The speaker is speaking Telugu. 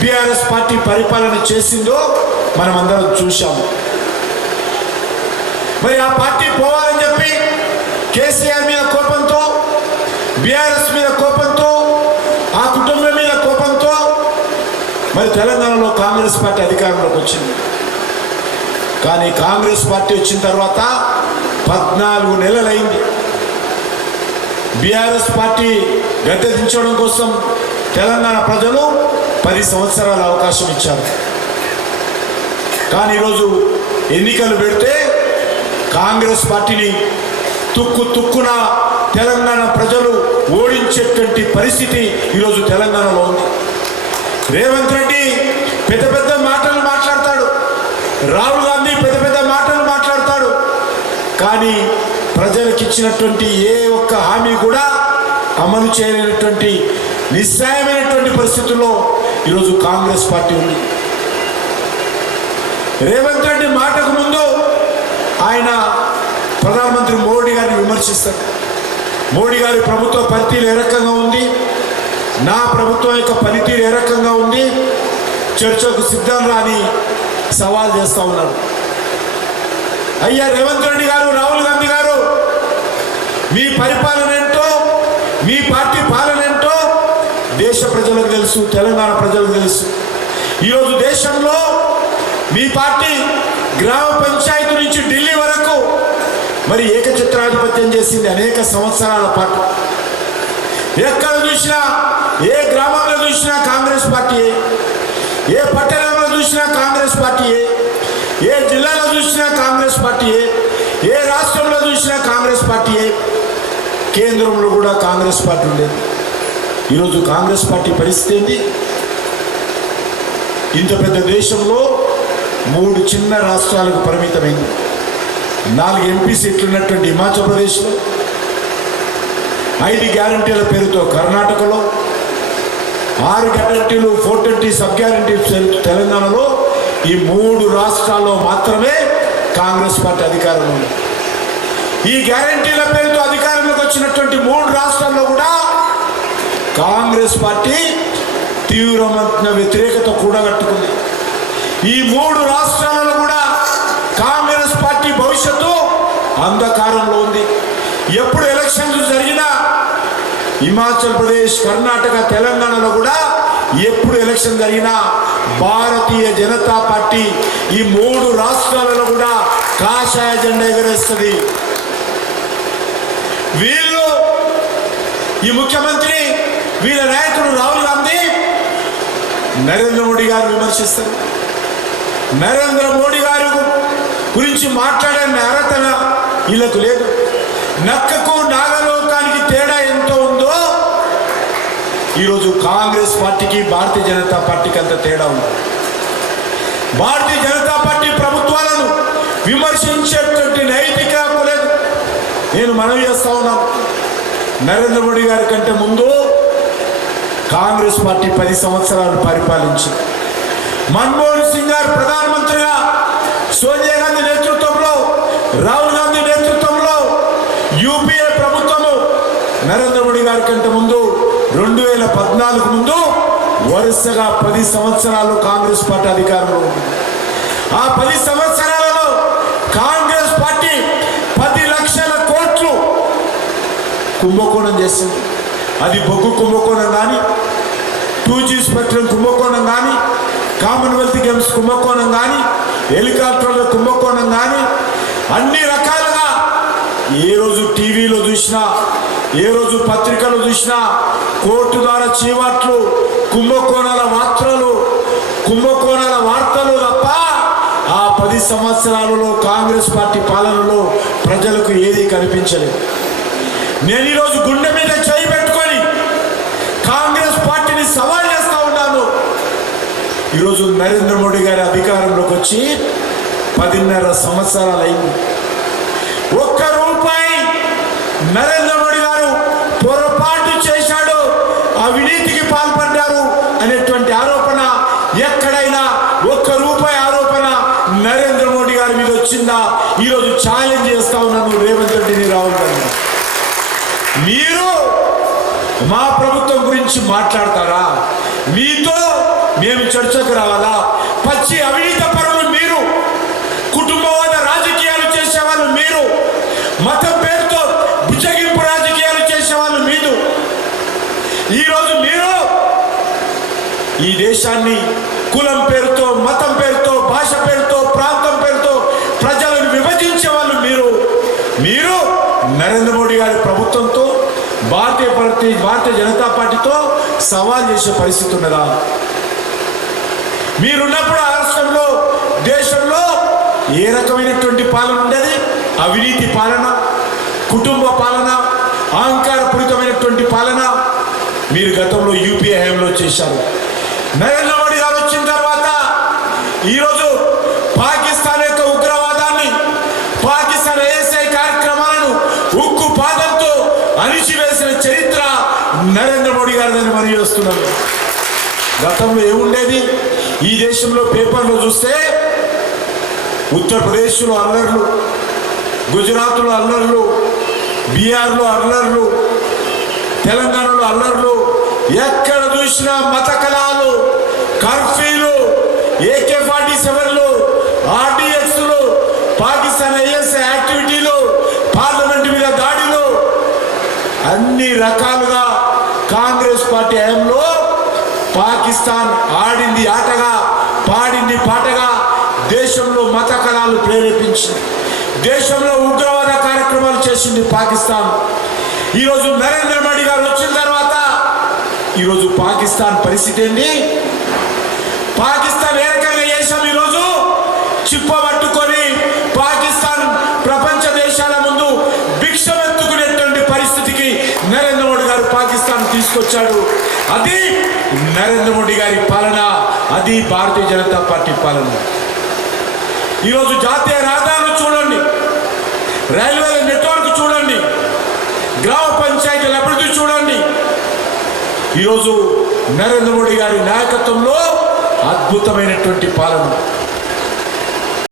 బీఆర్ఎస్ పార్టీ పరిపాలన చేసిందో మనమందరం చూశాము. మరి ఆ పార్టీ పోవాలని చెప్పి కేసీఆర్ మీద కోపంతో, బీఆర్ఎస్ మీద కోపంతో, ఆ కుటుంబం మీద కోపంతో మరి తెలంగాణలో కాంగ్రెస్ పార్టీ అధికారంలోకి వచ్చింది. కానీ కాంగ్రెస్ పార్టీ వచ్చిన తర్వాత 14 నెలలైంది. బీఆర్ఎస్ పార్టీ గద్దె దించడం కోసం తెలంగాణ ప్రజలు 10 సంవత్సరాల అవకాశం ఇచ్చారు. కానీ ఈరోజు ఎన్నికలు పెడితే కాంగ్రెస్ పార్టీని తుక్కున తెలంగాణ ప్రజలు ఓడించేటువంటి పరిస్థితి ఈరోజు తెలంగాణలో ఉంది. రేవంత్ రెడ్డి పెద్ద పెద్ద మాటలు మాట్లాడతాడు, రాహుల్ గాంధీ పెద్ద పెద్ద మాటలు మాట్లాడతాడు. కానీ ప్రజలకు ఇచ్చినటువంటి ఏ ఒక్క హామీ కూడా అమలు చేయలేనటువంటి నిస్సాయమైనటువంటి పరిస్థితుల్లో ఈరోజు కాంగ్రెస్ పార్టీ ఉంది. రేవంత్ రెడ్డి మాటకు ముందు ఆయన ప్రధానమంత్రి మోడీ గారిని విమర్శిస్తారు. మోడీ గారి ప్రభుత్వ పనితీరు ఏ రకంగా ఉంది, నా ప్రభుత్వం యొక్క పనితీరు ఏ రకంగా ఉంది, చర్చకు సిద్ధం రాని సవాల్ చేస్తూ ఉన్నారు. అయ్యా రేవంత్ రెడ్డి గారు, రాహుల్ గాంధీ గారు, మీ పరిపాలన ఏంటో, మీ పార్టీ పాలన ఏంటో దేశ ప్రజలకు తెలుసు, తెలంగాణ ప్రజలకు తెలుసు. ఈరోజు దేశంలో మీ పార్టీ గ్రామ పంచాయతీ నుంచి ఢిల్లీ వరకు మరి ఏకఛత్రాధిపత్యం చేసింది అనేక సంవత్సరాల పాటు. ఎక్కడ చూసినా, ఏ గ్రామంలో చూసినా కాంగ్రెస్ పార్టీ, ఏ పట్టణంలో చూసినా కాంగ్రెస్ పార్టీ, ఏ జిల్లాలో చూసినా కాంగ్రెస్ పార్టీ, ఏ రాష్ట్రంలో చూసినా కాంగ్రెస్ పార్టీ, కేంద్రంలో కూడా కాంగ్రెస్ పార్టీ ఉండేది. ఈరోజు కాంగ్రెస్ పార్టీ పరిస్థితి ఏంటి? ఇంత పెద్ద దేశంలో 3 చిన్న రాష్ట్రాలకు పరిమితమైంది. 4 ఎంపీ సీట్లు ఉన్నటువంటి హిమాచల్ ప్రదేశ్లో, 5 గ్యారంటీల పేరుతో కర్ణాటకలో, 6 గ్యారంటీలు 420 సబ్ గ్యారంటీ తెలంగాణలో, ఈ 3 రాష్ట్రాల్లో మాత్రమే కాంగ్రెస్ పార్టీ అధికారంలో ఉంది. ఈ గ్యారంటీల పేరుతో అధికారంలోకి వచ్చినటువంటి 3 రాష్ట్రాల్లో కూడా కాంగ్రెస్ పార్టీ తీవ్రమైన వ్యతిరేకత కూడగట్టుకుంది. ఈ 3 రాష్ట్రాలలో కూడా కాంగ్రెస్ పార్టీ భవిష్యత్తు అంధకారంలో ఉంది. ఎప్పుడు ఎలక్షన్స్ జరిగినా హిమాచల్ ప్రదేశ్, కర్ణాటక, తెలంగాణలో కూడా ఎప్పుడు ఎలక్షన్ జరిగినా భారతీయ జనతా పార్టీ ఈ 3 రాష్ట్రాలలో కూడా కాషాయ జెండా ఎగరేస్తుంది. వీళ్ళు, ఈ ముఖ్యమంత్రి, వీళ్ళ నాయకుడు రాహుల్ గాంధీ నరేంద్ర మోడీ గారు విమర్శిస్తారు. నరేంద్ర మోడీ గారి గురించి మాట్లాడే అర్హత వీళ్ళకు లేదు. నక్కకు నాగలోకానికి తేడా ఎంతో ఉందో ఈరోజు కాంగ్రెస్ పార్టీకి, భారతీయ జనతా పార్టీకి అంత తేడా ఉంది. భారతీయ జనతా పార్టీ ప్రభుత్వాలను విమర్శించేటువంటి నైతిక హక్కు లేదు. నేను మనవి చేస్తా ఉన్నాను, నరేంద్ర మోడీ గారి కంటే ముందు కాంగ్రెస్ పార్టీ 10 సంవత్సరాలు పరిపాలించింది. మన్మోహన్ సింగ్ గారు ప్రధానమంత్రిగా, సోనియా గాంధీ నేతృత్వంలో, రాహుల్ గాంధీ నేతృత్వంలో యూపీఏ ప్రభుత్వము నరేంద్ర మోడీ గారి కంటే ముందు 2014 ముందు వరుసగా 10 సంవత్సరాలు కాంగ్రెస్ పార్టీ అధికారంలో ఉంది. ఆ 10 సంవత్సరాలలో కాంగ్రెస్ పార్టీ 10 లక్షల కోట్లు కుంభకోణం చేసింది. అది బొగ్గు కుంభకోణం కానీ, 2G స్పెక్ట్రమ్ కుంభకోణం కానీ, కామన్వెల్త్ గేమ్స్ కుంభకోణం కానీ, హెలికాప్టర్ల కుంభకోణం కానీ, అన్ని రకాలుగా ఏ రోజు టీవీలో చూసినా, ఏ రోజు పత్రికలు చూసినా కోర్టు ద్వారా చీవాట్లు, కుంభకోణాల వార్తలు తప్ప ఆ 10 సంవత్సరాలలో కాంగ్రెస్ పార్టీ పాలనలో ప్రజలకు ఏది కనిపించలేదు. నేను ఈరోజు గుండె మీద చేయి పెట్టుకొని కాంగ్రెస్ పార్టీని సవాల్ చేస్తా ఉన్నాను. ఈరోజు నరేంద్ర మోడీ గారి అధికారంలోకి వచ్చి 10.5 సంవత్సరాలు అయింది. ఒక్క రూపాయి నరేంద్ర మోడీ గారు పొరపాటు చేశాడు, అవినీతికి పాల్పడ్డారు అనేటువంటి ఆరోపణ ఎక్కడైనా ఒక్క రూపాయి ఆరోపణ నరేంద్ర మోడీ గారి మీద వచ్చిందా? ఈరోజు ఛాలెంజ్ చేస్తా ఉన్నాను రేవంత్ రెడ్డిని, రాహుల్ గాంధీ. మీరు మా ప్రభుత్వం గురించి మాట్లాడతారా? మీతో మేము చర్చకు రావాలా? పచ్చి అవినీతి పరులు మీరు, కుటుంబవాద రాజకీయాలు చేసేవాళ్ళు మీరు, మతం పేరుతో బుజ్జగింపు రాజకీయాలు చేసేవాళ్ళు మీరు. ఈరోజు మీరు ఈ దేశాన్ని కులం పేరుతో, మతం పేరుతో, భాష పేరుతో, ప్రాంతం పేరుతో ప్రజలను విభజించే వాళ్ళు మీరు నరేంద్ర మోడీ గారి ప్రభుత్వంతో, భారతీయ జనతా పార్టీతో సవాల్ చేసే పరిస్థితి ఉన్నదా? మీరున్నప్పుడు ఆ రాష్ట్రంలో, దేశంలో ఏ రకమైనటువంటి పాలన ఉండేది? అవినీతి పాలన, కుటుంబ పాలన, అహంకారపూరితమైనటువంటి పాలన మీరు గతంలో యూపీఏ హయాంలో చేశారు. నరేంద్ర మోడీ గారు వచ్చిన తర్వాత ఈరోజు పాకిస్తాన్ యొక్క ఉగ్రవాదాన్ని, పాకిస్తాన్ ఐఎస్ఐ కార్యక్రమాలను ఉక్కు పాదంతో అణిచివేసిన చరిత్ర నరేంద్ర మోడీ గారిదని మరి వస్తున్నారు. గతంలో ఏముండేది? ఈ దేశంలో పేపర్లో చూస్తే ఉత్తరప్రదేశ్లో అల్లర్లు, గుజరాత్లో అల్లర్లు, బీహార్లో అల్లర్లు, తెలంగాణలో అల్లర్లు, ఎక్కడ చూసినా మత కళాలు, కర్ఫ్యూలు, AK-47లు, RDXలు, పాకిస్తాన్ ఐఎస్ఐ యాక్టివిటీలు, పార్లమెంట్ మీద దాడులు, అన్ని రకాలుగా కాంగ్రెస్ పార్టీ హయాంలో పాకిస్తాన్ ఆడింది ఆటగా, పాడింది పాటగా దేశంలో మత కళాలు ప్రేరేపించింది, దేశంలో ఉగ్రవాద కార్యక్రమాలు చేసింది పాకిస్తాన్. ఈరోజు నరేంద్ర మోడీ గారు వచ్చిన తర్వాత ఈరోజు పాకిస్తాన్ పరిస్థితి ఏంటి? పాకిస్తాన్ ఏ రకంగా చేశాం? ఈరోజు చిప్పబట్టుకొని పాకిస్తాన్ ప్రపంచ దేశాల ముందు భిక్షమెత్తుకునేటువంటి పరిస్థితికి నరేంద్ర మోడీ గారు పాకిస్తాన్ తీసుకొచ్చాడు. అది నరేంద్ర మోడీ గారి పాలన, అది భారతీయ జనతా పార్టీ పాలన. ఈరోజు జాతీయ రహదారులు చూడండి, రైల్వేల నెట్వర్క్ చూడండి, గ్రామ పంచాయతీల అభివృద్ధి చూడండి. ఈరోజు నరేంద్ర మోడీ గారి నాయకత్వంలో అద్భుతమైనటువంటి పాలన.